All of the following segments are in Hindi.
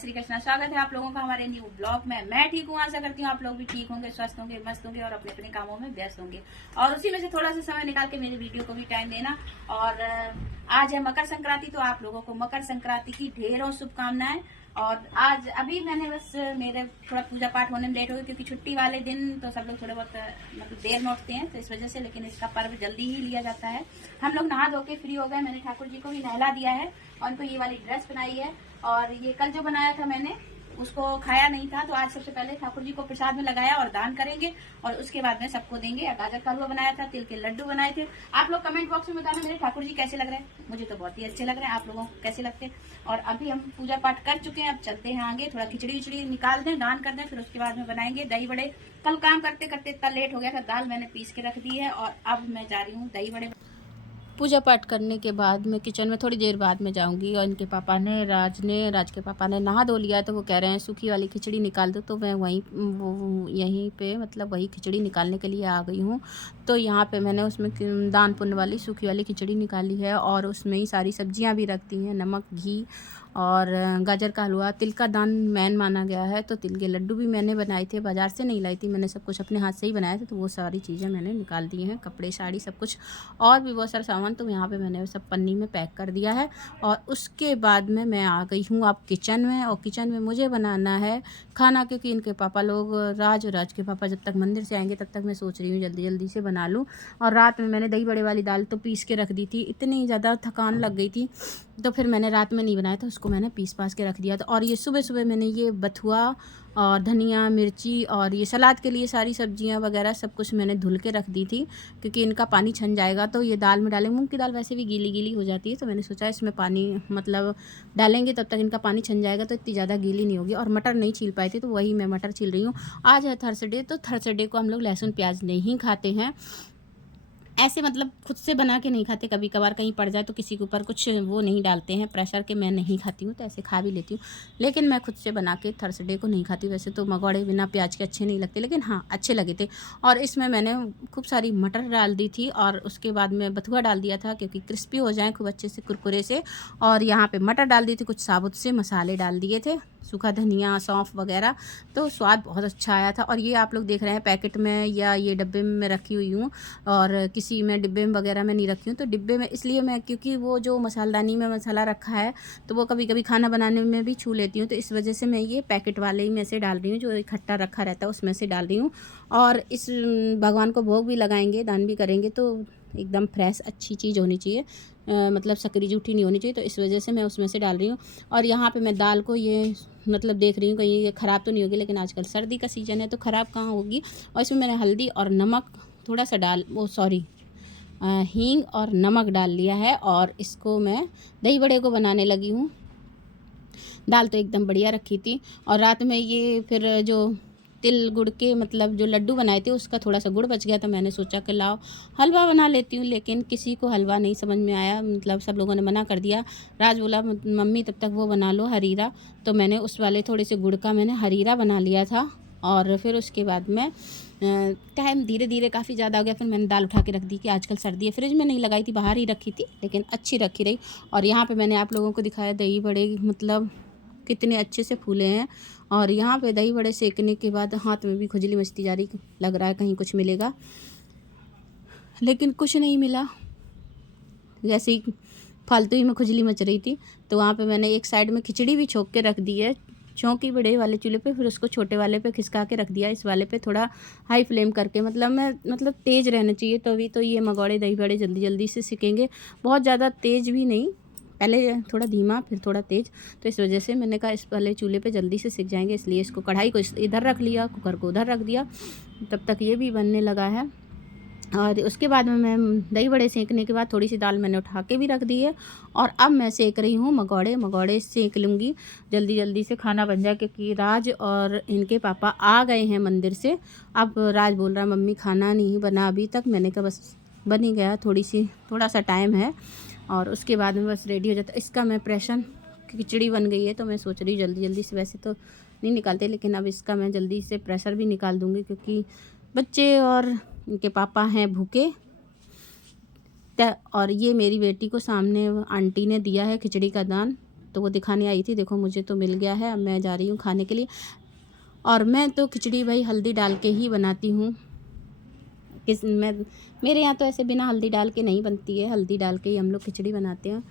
श्री कृष्णा। स्वागत है आप लोगों का हमारे न्यू ब्लॉग में। मैं ठीक हूँ, आशा करती हूँ आप लोग भी ठीक होंगे, स्वस्थ होंगे, मस्त होंगे और अपने अपने कामों में व्यस्त होंगे और उसी में से थोड़ा सा समय निकाल के मेरे वीडियो को भी टाइम देना। और आज है मकर संक्रांति, तो आप लोगों को मकर संक्रांति की ढेरों शुभकामनाएं। और आज अभी मैंने बस मेरे थोड़ा पूजा पाठ होने में लेट हो गई क्योंकि छुट्टी वाले दिन तो सब लोग थोड़े बहुत मतलब देर में उठते हैं, तो इस वजह से। लेकिन इसका पर्व जल्दी ही लिया जाता है। हम लोग नहा धो के फ्री हो गए। मैंने ठाकुर जी को भी नहला दिया है और उनको ये वाली ड्रेस बनाई है। और ये कल जो बनाया था मैंने उसको खाया नहीं था, तो आज सबसे पहले ठाकुर जी को प्रसाद में लगाया और दान करेंगे और उसके बाद में सबको देंगे। गाजर का हलवा बनाया था, तिल के लड्डू बनाए थे। आप लोग कमेंट बॉक्स में बताना मेरे ठाकुर जी कैसे लग रहे हैं। मुझे तो बहुत ही अच्छे लग रहे हैं, आप लोगों को कैसे लगते हैं। और अभी हम पूजा पाठ कर चुके हैं, अब चलते हैं आगे। थोड़ा खिचड़ी विचड़ी निकाल दें, दान कर दें, फिर उसके बाद में बनाएंगे दही बड़े। कल काम करते करते इतना लेट हो गया था, दाल मैंने पीस के रख दी है और अब मैं जा रही हूँ दही बड़े। पूजा पाठ करने के बाद मैं किचन में थोड़ी देर बाद में जाऊंगी और इनके पापा ने राज के पापा ने नहा धो लिया, तो वो कह रहे हैं सूखी वाली खिचड़ी निकाल दो। तो मैं यहीं पे मतलब वही खिचड़ी निकालने के लिए आ गई हूँ। तो यहाँ पे मैंने उसमें दान पुण्य वाली सूखी वाली खिचड़ी निकाली है और उसमें ही सारी सब्जियाँ भी रखती हैं, नमक, घी और गाजर का हलवा। तिल का दान मैन माना गया है, तो तिल के लड्डू भी मैंने बनाए थे, बाज़ार से नहीं लाई थी, मैंने सब कुछ अपने हाथ से ही बनाया था। तो वो सारी चीज़ें मैंने निकाल दी हैं, कपड़े, साड़ी, सब कुछ और भी बहुत सारा सामान। तो यहाँ पे मैंने सब पन्नी में पैक कर दिया है और उसके बाद में मैं आ गई हूँ अब किचन में। और किचन में मुझे बनाना है खाना, क्योंकि इनके पापा लोग राज के पापा जब तक मंदिर से आएंगे तब तक मैं सोच रही हूँ जल्दी जल्दी से बना लूँ। और रात में मैंने दही बड़े वाली दाल तो पीस के रख दी थी, इतनी ज़्यादा थकान लग गई थी तो फिर मैंने रात में नहीं बनाया था, उसको मैंने पीस पास के रख दिया था। और ये सुबह सुबह मैंने ये बथुआ और धनिया, मिर्ची और ये सलाद के लिए सारी सब्जियां वगैरह सब कुछ मैंने धुल के रख दी थी, क्योंकि इनका पानी छन जाएगा तो ये दाल में डालेंगे। मूंग की दाल वैसे भी गीली गीली हो जाती है, तो मैंने सोचा इसमें पानी मतलब डालेंगे तब तक इनका पानी छन जाएगा तो इतनी ज़्यादा गीली नहीं होगी। और मटर नहीं छील पाई थी, तो वही मैं मटर छील रही हूँ। आज है थर्सडे, तो थर्सडे को हम लोग लहसुन प्याज नहीं खाते हैं, ऐसे मतलब खुद से बना के नहीं खाते। कभी कभार कहीं पड़ जाए तो किसी के ऊपर कुछ वो नहीं डालते हैं प्रेशर के, मैं नहीं खाती हूँ, तो ऐसे खा भी लेती हूँ। लेकिन मैं खुद से बना के थर्सडे को नहीं खाती। वैसे तो मगौड़े बिना प्याज के अच्छे नहीं लगते, लेकिन हाँ अच्छे लगे थे। और इसमें मैंने खूब सारी मटर डाल दी थी और उसके बाद में बथुआ डाल दिया था, क्योंकि क्रिस्पी हो जाए खूब अच्छे से कुरकुरे से। और यहाँ पर मटर डाल दी थी, कुछ साबुत से मसाले डाल दिए थे, सूखा धनिया, सौंफ वगैरह, तो स्वाद बहुत अच्छा आया था। और ये आप लोग देख रहे हैं पैकेट में या ये डब्बे में मैं रखी हुई हूँ, और किसी में डिब्बे में वगैरह में नहीं रखी हूँ। तो डिब्बे में इसलिए मैं, क्योंकि वो जो मसालदानी में मसाला रखा है तो वो कभी कभी खाना बनाने में भी छू लेती हूँ, तो इस वजह से मैं ये पैकेट वाले ही में से डाल रही हूँ, जो इकट्ठा रखा रहता है उसमें से डाल रही हूँ। और इस भगवान को भोग भी लगाएंगे, दान भी करेंगे, तो एकदम फ्रेश अच्छी चीज़ होनी चाहिए, मतलब सकरी जूठी नहीं होनी चाहिए, तो इस वजह से मैं उसमें से डाल रही हूँ। और यहाँ पे मैं दाल को ये मतलब देख रही हूँ कहीं ये ख़राब तो नहीं होगी, लेकिन आजकल सर्दी का सीज़न है तो ख़राब कहाँ होगी। और इसमें मैंने हल्दी और नमक थोड़ा सा हींग और नमक डाल लिया है और इसको मैं दही बड़े को बनाने लगी हूँ। दाल तो एकदम बढ़िया रखी थी। और रात में ये फिर जो तिल गुड़ के मतलब जो लड्डू बनाए थे उसका थोड़ा सा गुड़ बच गया, तो मैंने सोचा कि लाओ हलवा बना लेती हूँ, लेकिन किसी को हलवा नहीं समझ में आया, मतलब सब लोगों ने मना कर दिया। राज बोला मम्मी तब तक वो बना लो हरीरा, तो मैंने उस वाले थोड़े से गुड़ का मैंने हरीरा बना लिया था। और फिर उसके बाद में टाइम धीरे धीरे काफ़ी ज़्यादा हो गया, फिर मैंने दाल उठा के रख दी कि आजकल सर्दी है। फ्रिज में नहीं लगाई थी, बाहर ही रखी थी, लेकिन अच्छी रखी रही। और यहाँ पे मैंने आप लोगों को दिखाया दही बड़े मतलब कितने अच्छे से फूले हैं। और यहाँ पे दही बड़े सेकने के बाद हाथ में भी खुजली मचती जा रही, लग रहा है कहीं कुछ मिलेगा, लेकिन कुछ नहीं मिला, जैसे ही फालतू ही में खुजली मच रही थी। तो वहाँ पे मैंने एक साइड में खिचड़ी भी छोंक के रख दी है, चौंकी बड़े वाले चूल्हे पे, फिर उसको छोटे वाले पे खिसका के रख दिया। इस वाले पे थोड़ा हाई फ्लेम करके, मतलब तेज़ रहना चाहिए, तभी तो ये मगौड़े दही बड़े जल्दी जल्दी से सिकेंगे। बहुत ज़्यादा तेज़ भी नहीं, पहले थोड़ा धीमा फिर थोड़ा तेज़, तो इस वजह से मैंने कहा इस वाले चूल्हे पे जल्दी से सिक जाएंगे, इसलिए इसको कढ़ाई को इधर रख लिया, कुकर को उधर रख दिया, तब तक ये भी बनने लगा है। और उसके बाद में मैं दही बड़े सेकने के बाद थोड़ी सी दाल मैंने उठा के भी रख दी है और अब मैं सेक रही हूँ मगौड़े सेक लूँगी, जल्दी जल्दी से खाना बन जाए, क्योंकि राज और इनके पापा आ गए हैं मंदिर से। अब राज बोल रहा मम्मी खाना नहीं बना अभी तक, मैंने कहा बस बन ही गया, थोड़ा सा टाइम है और उसके बाद में बस रेडी हो जाता। इसका मैं प्रेशन खिचड़ी बन गई है, तो मैं सोच रही हूँ जल्दी जल्दी से, वैसे तो नहीं निकालते, लेकिन अब इसका मैं जल्दी से प्रेशर भी निकाल दूँगी, क्योंकि बच्चे और इनके पापा हैं भूखे। और ये मेरी बेटी को सामने आंटी ने दिया है खिचड़ी का दान, तो वो दिखाने आई थी। देखो मुझे तो मिल गया है, अब मैं जा रही हूँ खाने के लिए। और मैं तो खिचड़ी भाई हल्दी डाल के ही बनाती हूँ। मेरे यहाँ तो ऐसे बिना हल्दी डाल के नहीं बनती है, हल्दी डाल के ही हम लोग खिचड़ी बनाते हैं।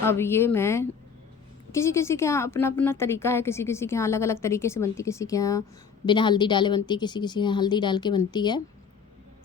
अब ये मैं किसी किसी के यहाँ अपना अपना तरीका है, किसी किसी के यहाँ अलग अलग तरीके से बनती, किसी के यहाँ बिना हल्दी डाले बनती, किसी किसी के यहाँ हल्दी डाल के बनती है।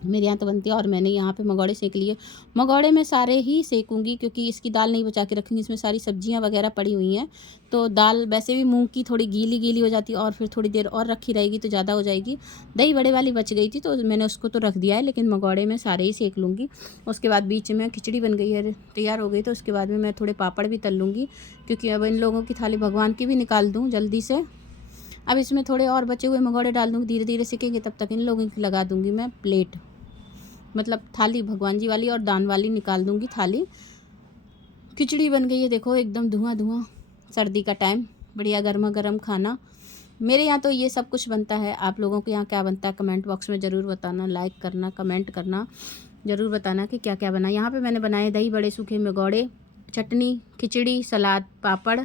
मेरे यहाँ तो बनती है। और मैंने यहाँ पे मगौड़े सेक लिए। मगौड़े में सारे ही सेकूंगी क्योंकि इसकी दाल नहीं बचा के रखूँगी, इसमें सारी सब्जियाँ वगैरह पड़ी हुई हैं। तो दाल वैसे भी मूंग की थोड़ी गीली गीली हो जाती है और फिर थोड़ी देर और रखी रहेगी तो ज़्यादा हो जाएगी। दही बड़े वाली बच गई थी तो मैंने उसको तो रख दिया है, लेकिन मगौड़े में सारे ही सेक लूँगी। उसके बाद बीच में खिचड़ी बन गई है, तैयार हो गई, तो उसके बाद में मैं थोड़े पापड़ भी तल लूँगी क्योंकि अब इन लोगों की थाली भगवान की भी निकाल दूँ जल्दी से। अब इसमें थोड़े और बचे हुए मगौड़े डाल दूँगी, धीरे धीरे सेकेंगे तब तक इन लोगों की लगा दूँगी मैं प्लेट, मतलब थाली भगवान जी वाली, और दान वाली निकाल दूँगी थाली। खिचड़ी बन गई है देखो, एकदम धुआं धुआं, सर्दी का टाइम, बढ़िया गर्मा गर्म खाना। मेरे यहाँ तो ये सब कुछ बनता है। आप लोगों के यहाँ क्या बनता है कमेंट बॉक्स में ज़रूर बताना, लाइक करना, कमेंट करना, ज़रूर बताना कि क्या क्या बना। यहाँ पे मैंने बनाए दही बड़े, सूखे मगौड़े, चटनी, खिचड़ी, सलाद, पापड़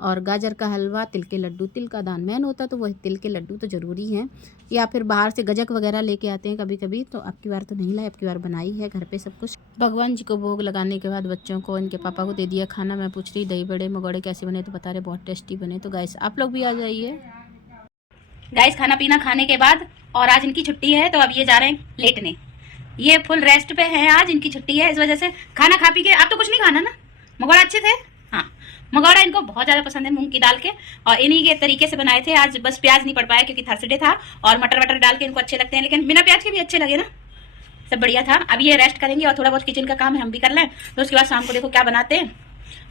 और गाजर का हलवा, तिल के लड्डू। तिल का दान मैन होता तो वही तिल के लड्डू तो ज़रूरी हैं, या फिर बाहर से गजक वगैरह लेके आते हैं कभी कभी, तो अब की बार तो नहीं लाए, अब की बार बनाई है घर पे सब कुछ। भगवान जी को भोग लगाने के बाद बच्चों को, इनके पापा को दे दिया खाना। मैं पूछ रही दही बड़े मगौड़े कैसे बने, तो बता रहे बहुत टेस्टी बने। तो गाइस आप लोग भी आ जाइए। गाइस खाना पीना खाने के बाद, और आज इनकी छुट्टी है तो अब ये जा रहे हैं लेटने। ये फुल रेस्ट पे हैं, आज इनकी छुट्टी है, इस वजह से खाना खा पी के। आप तो कुछ नहीं खाना ना, मगौड़ा अच्छे थे। हाँ, मगौड़ा इनको बहुत ज्यादा पसंद है मूंग की दाल के, और इन्हीं के तरीके से बनाए थे आज। बस प्याज नहीं पड़ पाया क्योंकि थर्सडे था, और मटर वटर डाल के इनको अच्छे लगते हैं, लेकिन बिना प्याज के भी अच्छे लगे ना, सब बढ़िया था। अब ये रेस्ट करेंगे और थोड़ा बहुत किचन का काम है हम भी कर लें, तो उसके बाद शाम को देखो क्या बनाते हैं।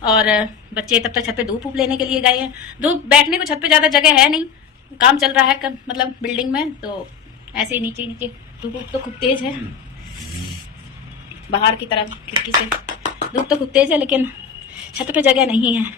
और बच्चे तब तक छत पे धूप लेने के लिए गए हैं। धूप बैठने को छत पे ज्यादा जगह है नहीं, काम चल रहा है मतलब बिल्डिंग में, तो ऐसे ही नीचे नीचे। धूप तो खूब तेज है बाहर की तरफ, खिड़की से धूप तो खूब तेज है, लेकिन छत पे जगह नहीं है।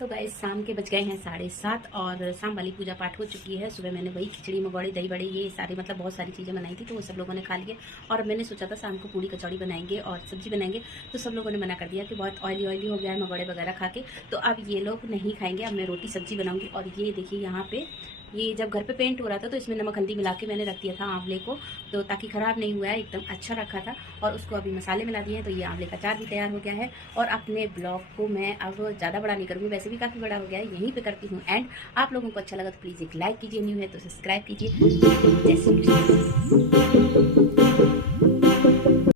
तो गाइस शाम के बज गए हैं 7:30 और शाम वाली पूजा पाठ हो चुकी है। सुबह मैंने वही खिचड़ी मगौड़े दही बड़े ये सारी मतलब बहुत सारी चीज़ें बनाई थी, तो वो सब लोगों ने खा लिए। और मैंने सोचा था शाम को पूड़ी कचौड़ी बनाएंगे और सब्जी बनाएंगे, तो सब लोगों ने मना कर दिया कि बहुत ऑयली हो गया है मगौड़े वगैरह खा के, तो अब ये लोग नहीं खाएंगे। अब मैं रोटी सब्जी बनाऊंगी। और ये देखिए यहाँ पे, ये जब घर पे पेंट हो रहा था तो इसमें नमक हल्दी मिला के मैंने रख दिया था आंवले को, तो ताकि ख़राब नहीं हुआ है, एकदम अच्छा रखा था। और उसको अभी मसाले मिला दिए हैं, तो ये आंवले का अचार भी तैयार हो गया है। और अपने ब्लॉग को मैं अब ज़्यादा बड़ा नहीं करूँगी, वैसे भी काफ़ी बड़ा हो गया है, यहीं पे करती हूँ एंड। आप लोगों को अच्छा लगा तो प्लीज़ एक लाइक कीजिए, न्यू है तो सब्सक्राइब कीजिए। जैसे